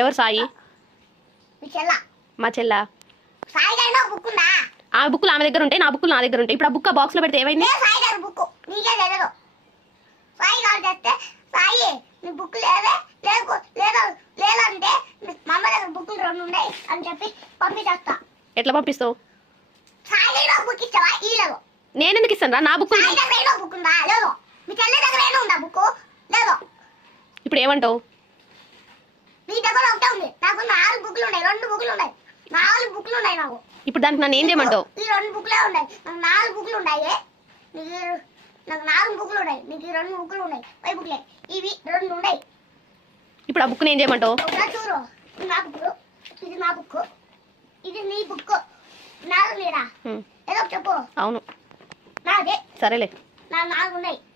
ఎవరు సాయి? మీ చెల్ల. మా చెల్ల. సాయి గారి బుక్ ఉందా? ఆ బుక్లు ఆమె దగ్గర ఉంటాయి, నా బుక్లు నా దగ్గర ఉంటాయి. ఇప్పుడు ఆ బుక్ బాక్స్ లో పెడితే ఏమైంది? సాయి గారి బుక్ నీకే తెలియదు. సాయి గారు తెస్తే సాయి నీ బుక్ లేదే లేదంటే మా అమ్మ దగ్గర బుక్లు 2 ఉన్నాయి అని చెప్పి పంపించేస్తా. ఎట్లా పంపిస్తావు? సాయి దగ్గర బుక్ ఇస్తావా? లేదు. నేను ఎందుకు ఇస్తాను రా? నా బుక్ సాయి దగ్గర బుక్ ఉందా? లేదు. మీ చెల్లి దగ్గర ఉందా బుక్? లేదు. ఇప్పుడు ఏమంటావు? నీ దగ్గర ఒకటే ఉంది. నాకు 4 బుక్లు ఉన్నాయి, 2 బుక్లు ఉన్నాయి, 4 బుక్లు ఉన్నాయి నాకు. ఇప్పుడు దానికి నన్ను ఏం చేయమంటావు? ఈ 2 బుక్లే ఉన్నాయి, నాకు 4 బుక్లు ఉన్నాయి. నాకు 4 బుక్లు ఉన్నాయి, నీకు 2 బుక్లు ఉన్నాయి. పై బుక్లే ఇవి 2 ఉన్నాయి. ఇప్పుడు ఆ బుక్ ఏం చేయమంటావు? చూడు, ఇది నా బుక్, ఇది నా బుక్, ఇది నీ బుక్. నాలుగు లేరా? ఏదో చెప్పు. అవును నాదే. సరేలే. నాకు 4 ఉన్నాయి.